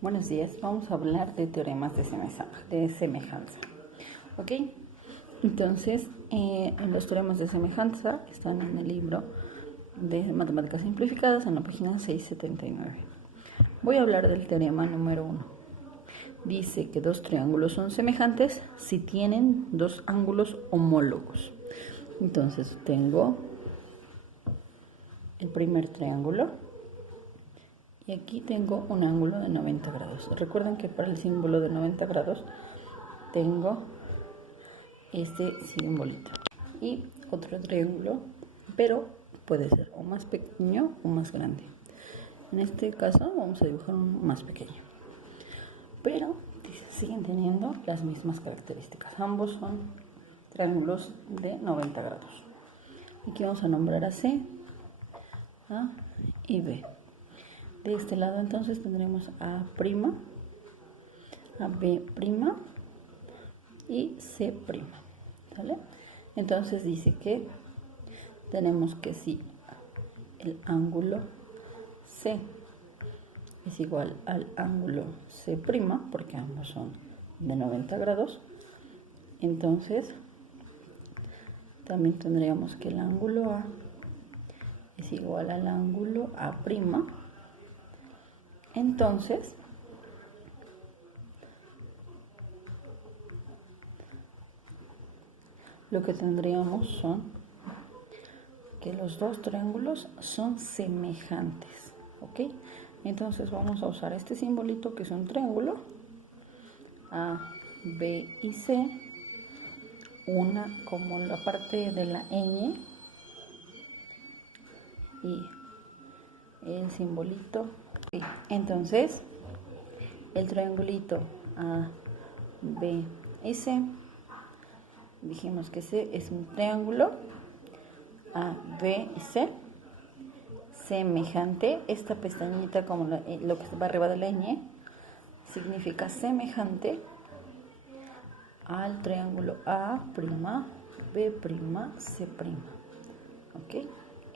Buenos días, vamos a hablar de teoremas de semejanza. ¿Ok? Entonces, en los teoremas de semejanza están en el libro de Matemáticas Simplificadas en la página 679. Voy a hablar del teorema número 1. Dice que dos triángulos son semejantes si tienen dos ángulos homólogos. Entonces, tengo el primer triángulo. Y aquí tengo un ángulo de 90 grados. Recuerden que para el símbolo de 90 grados tengo este simbolito. Y otro triángulo, pero puede ser o más pequeño o más grande. En este caso vamos a dibujar un más pequeño. Pero siguen teniendo las mismas características. Ambos son triángulos de 90 grados. Aquí vamos a nombrar a C, A y B. De este lado entonces tendremos a', a B' y C'. ¿Sale? Entonces dice que tenemos que si el ángulo C es igual al ángulo C', porque ambos son de 90 grados, entonces también tendríamos que el ángulo A es igual al ángulo A'. Entonces, lo que tendríamos son que los dos triángulos son semejantes, ¿ok? Entonces vamos a usar este simbolito que es un triángulo, A, B y C, una como la parte de la ñ y el simbolito. Entonces, el triangulito A, B y C, dijimos que C es un triángulo A, B y C semejante. Esta pestañita como lo que va arriba de la ñ significa semejante al triángulo A', B', C'. ¿Ok?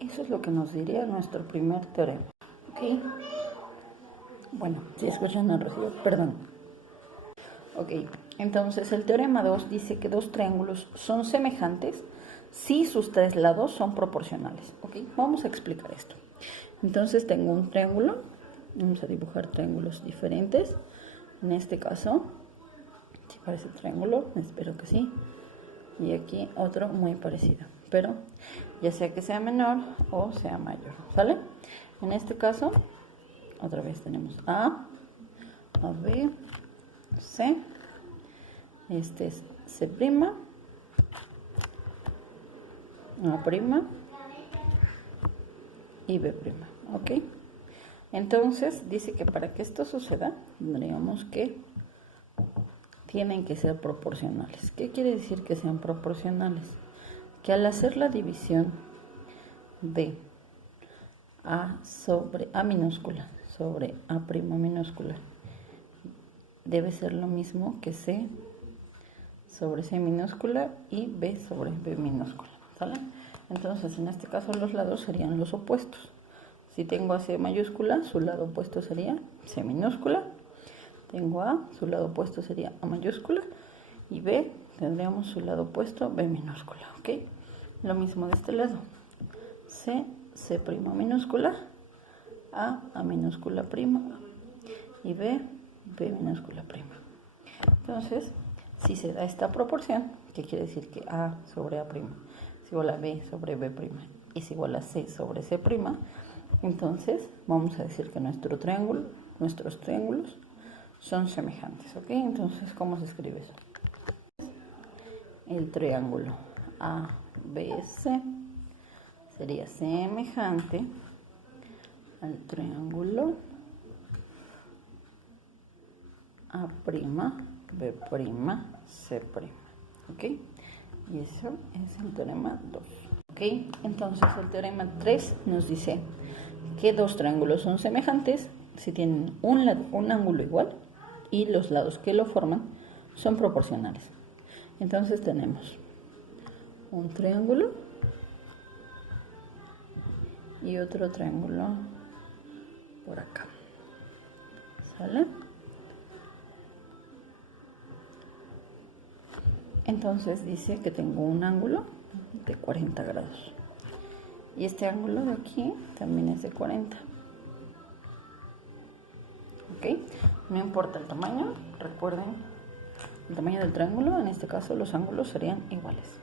Eso es lo que nos diría nuestro primer teorema. ¿Ok? Bueno, si escuchan el ruido, perdón. Ok, entonces el teorema 2 dice que dos triángulos son semejantes si sus tres lados son proporcionales. Ok, vamos a explicar esto. Entonces tengo un triángulo, vamos a dibujar triángulos diferentes. En este caso, si parece triángulo, espero que sí. Y aquí otro muy parecido, pero ya sea que sea menor o sea mayor, ¿sale? En este caso, otra vez tenemos A, B, C, este es C', A' y B', ¿ok? Entonces dice que para que esto suceda tendríamos que tienen que ser proporcionales. ¿Qué quiere decir que sean proporcionales? Que al hacer la división de A sobre A minúscula sobre A' minúscula debe ser lo mismo que C sobre C minúscula y B sobre B minúscula, ¿sale? Entonces, en este caso los lados serían los opuestos. Si tengo a C mayúscula, su lado opuesto sería C minúscula. Tengo A, su lado opuesto sería A mayúscula. Y B, tendríamos su lado opuesto B minúscula, ¿ok? Lo mismo de este lado. C minúscula, A minúscula prima y B minúscula prima. Entonces, si se da esta proporción, que quiere decir que A sobre A' es igual a B sobre B' es igual a C sobre C', entonces vamos a decir que nuestros triángulos son semejantes, ¿ok? Entonces, ¿cómo se escribe eso? El triángulo ABC sería semejante al triángulo A', B', C', ¿ok? Y eso es el teorema 2, ¿ok? Entonces el teorema 3 nos dice que dos triángulos son semejantes si tienen un ángulo igual y los lados que lo forman son proporcionales. Entonces tenemos un triángulo y otro triángulo por acá, ¿sale? Entonces dice que tengo un ángulo de 40 grados. Y este ángulo de aquí también es de 40. ¿Ok? No importa el tamaño, recuerden el tamaño del triángulo, en este caso los ángulos serían iguales.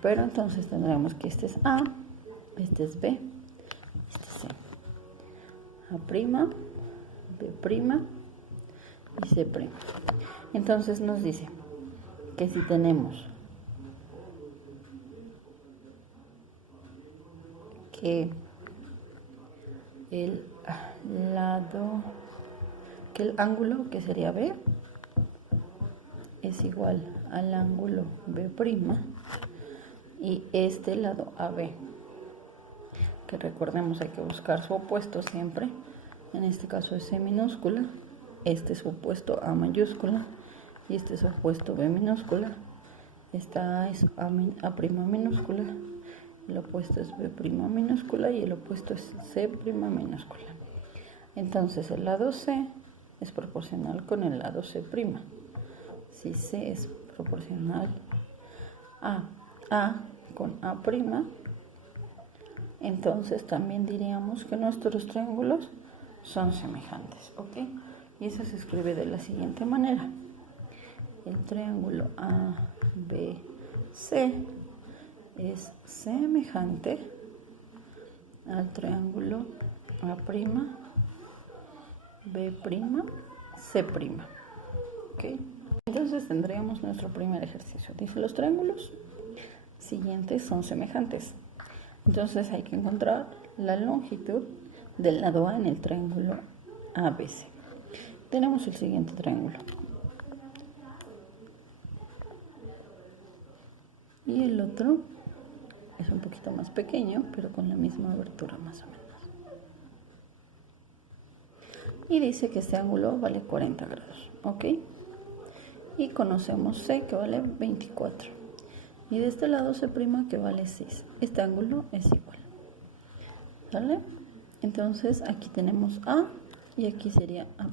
Pero entonces tendremos que este es A, este es B, este es C. A', B' y C'. Entonces nos dice que si tenemos que el ángulo que sería B es igual al ángulo B' y este lado AB, que recordemos hay que buscar su opuesto siempre, en este caso es C minúscula, este es su opuesto A mayúscula y este es su opuesto B minúscula, esta es A' minúscula, el opuesto es B' minúscula y el opuesto es C' minúscula. Entonces el lado C es proporcional con el lado C'. Si C es proporcional a con A', entonces también diríamos que nuestros triángulos son semejantes, ¿ok? Y eso se escribe de la siguiente manera. El triángulo ABC es semejante al triángulo A', B', C', ¿ok? Entonces tendríamos nuestro primer ejercicio. Dice, los triángulos siguientes son semejantes. Entonces hay que encontrar la longitud del lado A en el triángulo ABC. Tenemos el siguiente triángulo. Y el otro es un poquito más pequeño, pero con la misma abertura más o menos. Y dice que este ángulo vale 40 grados, ¿ok? Y conocemos C, que vale 24. Y de este lado C' que vale 6. Este ángulo es igual. ¿Vale? Entonces aquí tenemos A y aquí sería A'.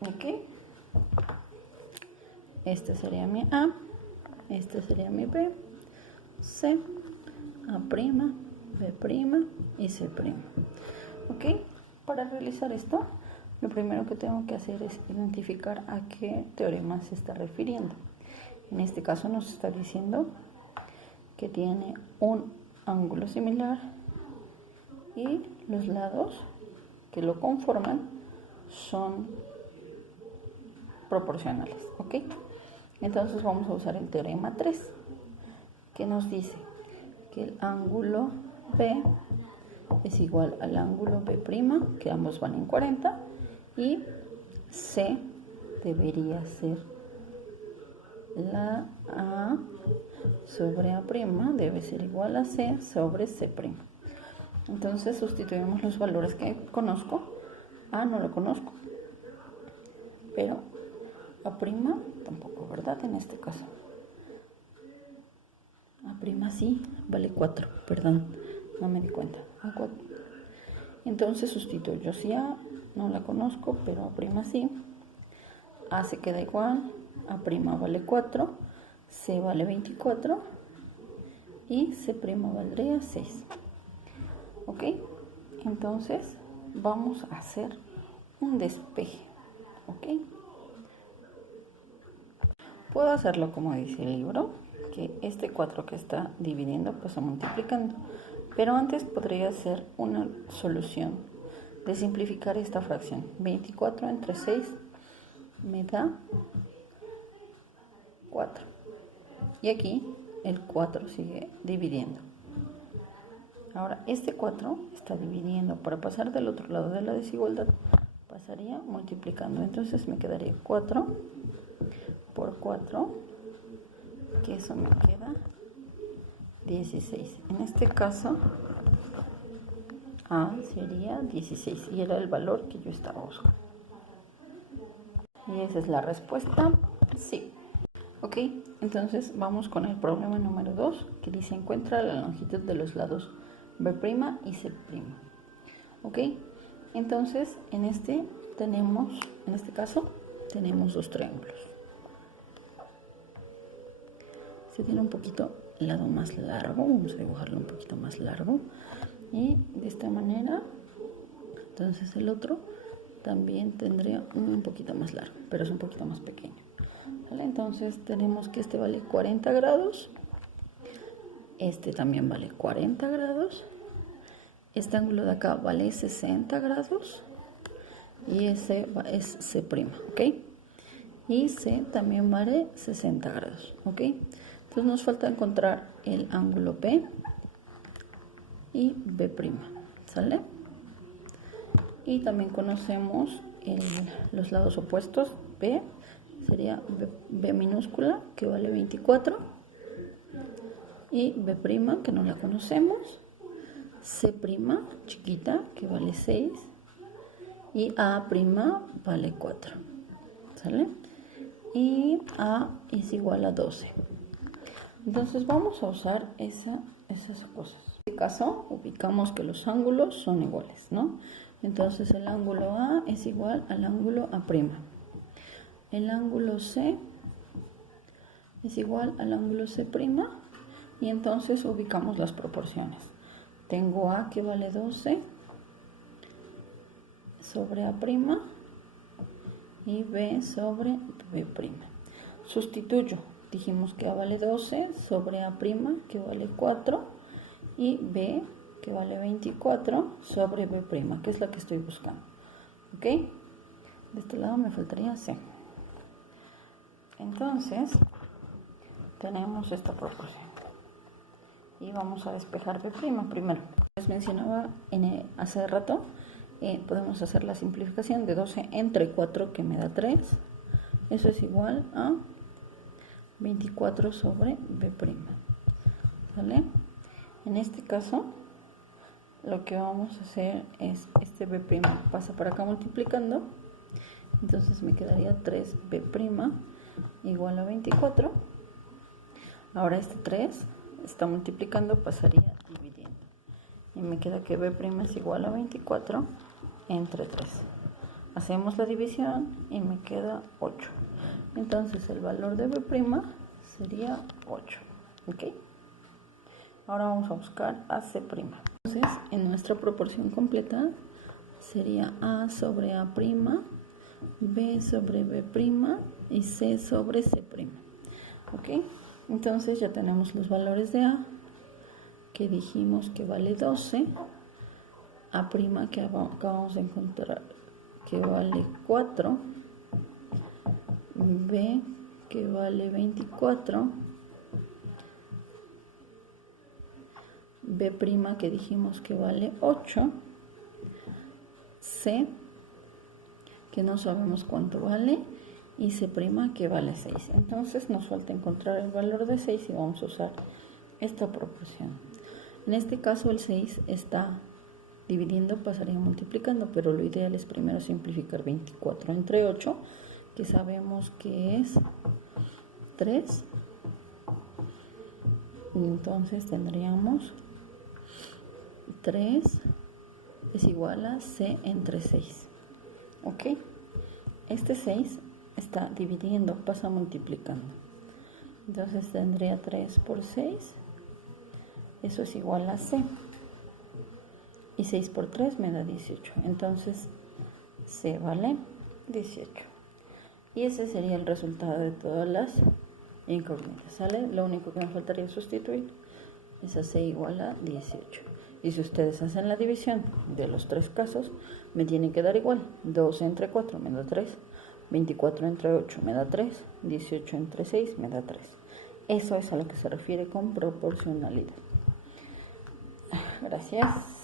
¿Ok? Este sería mi A, este sería mi B, C, A', B' y C'. ¿Ok? Para realizar esto, lo primero que tengo que hacer es identificar a qué teorema se está refiriendo. En este caso nos está diciendo que tiene un ángulo similar y los lados que lo conforman son proporcionales, ¿ok? Entonces vamos a usar el teorema 3, que nos dice que el ángulo B es igual al ángulo B', que ambos valen 40, y C debería ser la A sobre A', debe ser igual a C sobre C'. Entonces sustituimos los valores que conozco. A no lo conozco, pero A' tampoco, ¿verdad? En este caso A' sí, vale 4, perdón, no me di cuenta. A4. Entonces sustituyo, si A no la conozco, pero A' sí, A se queda igual, A' vale 4, C vale 24 y C' valdría 6. ¿Ok? Entonces vamos a hacer un despeje. ¿Ok? Puedo hacerlo como dice el libro, que este 4 que está dividiendo pues está multiplicando. Pero antes podría hacer una solución de simplificar esta fracción. 24 entre 6 me da 4. Y aquí el 4 sigue dividiendo. Ahora este 4 está dividiendo. Para pasar del otro lado de la desigualdad pasaría multiplicando. Entonces me quedaría 4 por 4, que eso me queda 16. En este caso A sería 16 y era el valor que yo estaba buscando. Y esa es la respuesta, sí. Ok, entonces vamos con el problema número 2, que dice encuentra la longitud de los lados B' y C'. Ok, entonces en este caso tenemos dos triángulos. Este tiene un poquito el lado más largo, vamos a dibujarlo un poquito más largo. Y de esta manera, entonces el otro también tendría un poquito más largo, pero es un poquito más pequeño. ¿Vale? Entonces tenemos que este vale 40 grados, este también vale 40 grados, este ángulo de acá vale 60 grados y ese es C', ¿ok? Y C también vale 60 grados, ¿ok? Entonces nos falta encontrar el ángulo P y B', ¿sale? Y también conocemos los lados opuestos. B sería B minúscula, que vale 24, y B', que no la conocemos, C' chiquita, que vale 6, y A' vale 4, ¿sale? Y A es igual a 12. Entonces vamos a usar esas cosas. En este caso, ubicamos que los ángulos son iguales, ¿no? Entonces el ángulo A es igual al ángulo A'. El ángulo C es igual al ángulo C', y entonces ubicamos las proporciones. Tengo A que vale 12 sobre A' y B sobre B'. Sustituyo. Dijimos que A vale 12 sobre A', que vale 4, y B, que vale 24, sobre B', que es la que estoy buscando. ¿Ok? De este lado me faltaría C. Entonces, tenemos esta proporción. Y vamos a despejar B' primero. Les mencionaba hace rato, podemos hacer la simplificación de 12 entre 4, que me da 3. Eso es igual a 24 sobre B'. ¿Vale? En este caso, lo que vamos a hacer es, este B' pasa por acá multiplicando, entonces me quedaría 3B' igual a 24. Ahora este 3 está multiplicando, pasaría dividiendo, y me queda que B' es igual a 24 entre 3. Hacemos la división y me queda 8. Entonces el valor de B' sería 8. ¿Ok? Ahora vamos a buscar a C'. Entonces, en nuestra proporción completa sería A sobre A', B sobre B' y C sobre C'. ¿Ok? Entonces ya tenemos los valores de A, que dijimos que vale 12, A' que acabamos de encontrar que vale 4, B que vale 24, B' que dijimos que vale 8, C que no sabemos cuánto vale, y C' que vale 6. Entonces nos falta encontrar el valor de 6 y vamos a usar esta proporción. En este caso el 6 está dividiendo, pasaría multiplicando, pero lo ideal es primero simplificar 24 entre 8, que sabemos que es 3. Y entonces tendríamos 3 es igual a C entre 6. ¿Ok? Este 6 está dividiendo, pasa multiplicando. Entonces tendría 3 por 6. Eso es igual a C. Y 6 por 3 me da 18. Entonces C vale 18. Y ese sería el resultado de todas las incógnitas. ¿Sale? Lo único que me faltaría sustituir es a C igual a 18. Y si ustedes hacen la división de los tres casos, me tiene que dar igual. 12 entre 4 me da 3. 24 entre 8 me da 3. 18 entre 6 me da 3. Eso es a lo que se refiere con proporcionalidad. Gracias.